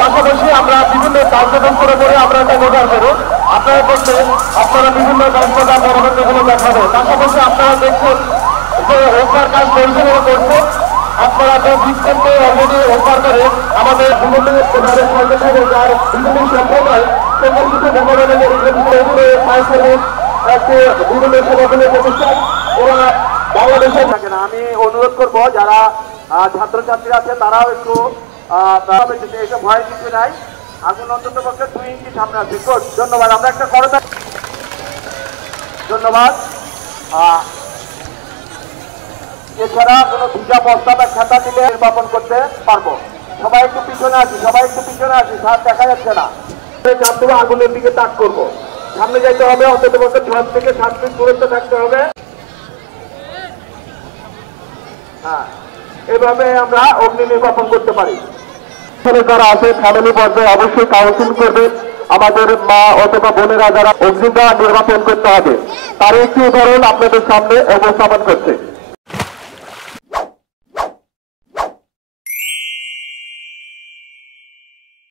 পাশাপাশি আমরা বিভিন্ন কার্যক্রম করে আমরা একটা গোটার করবো আপনারা বলতে আপনারা বিভিন্ন ব্যস্ততা পরবর্তীগুলো দেখাবো। পাশাপাশি আপনারা দেখছেন যে ওপার কাজ পরিচালনা করছে, আপনারা যে বিজ্ঞানকে অলরেডি ওপার করে আমাদের বিভিন্ন যার বিভিন্ন সম্প্রদায় সেখানে কিছু ভগবানের বিভিন্ন সমাধানের প্রতিষ্ঠান ওরা বাংলাদেশে থাকে না। আমি অনুরোধ করবো যারা ছাত্রছাত্রী আছে তারাও একটু এইসব ভয়ের কিছু নাই, আগুন অন্তত পক্ষে 2 ইঞ্চি সামনে আছে। ধন্যবাদ। আমরা একটা করতা ধন্যবাদ। এছাড়া কোনো ভিজা বস্তা বা খাতা দিলে নির্বাপন করতে পারবো। সবাই একটু পিছনে আসি, সবাই একটু পিছনে আসি, স্যার দেখা যাচ্ছে না। আগুনের দিকে তাক করবো, সামনে যাইতে হবে, অন্তত পক্ষে 6 থেকে 7 ফিট দূরত্ব থাকতে হবে। হ্যাঁ, এভাবে আমরা অগ্নি নির্বাপন করতে পারি। যারা আছে ফ্যামিলি পর্যায়ে অবশ্যই কাউন্সিল করবে। আমাদের মা অথবা বোনেরা যারা অগ্নিটা নির্বাপন করতে হবে তার একটি উদাহরণ আপনাদের সামনে উপস্থাপন করছে।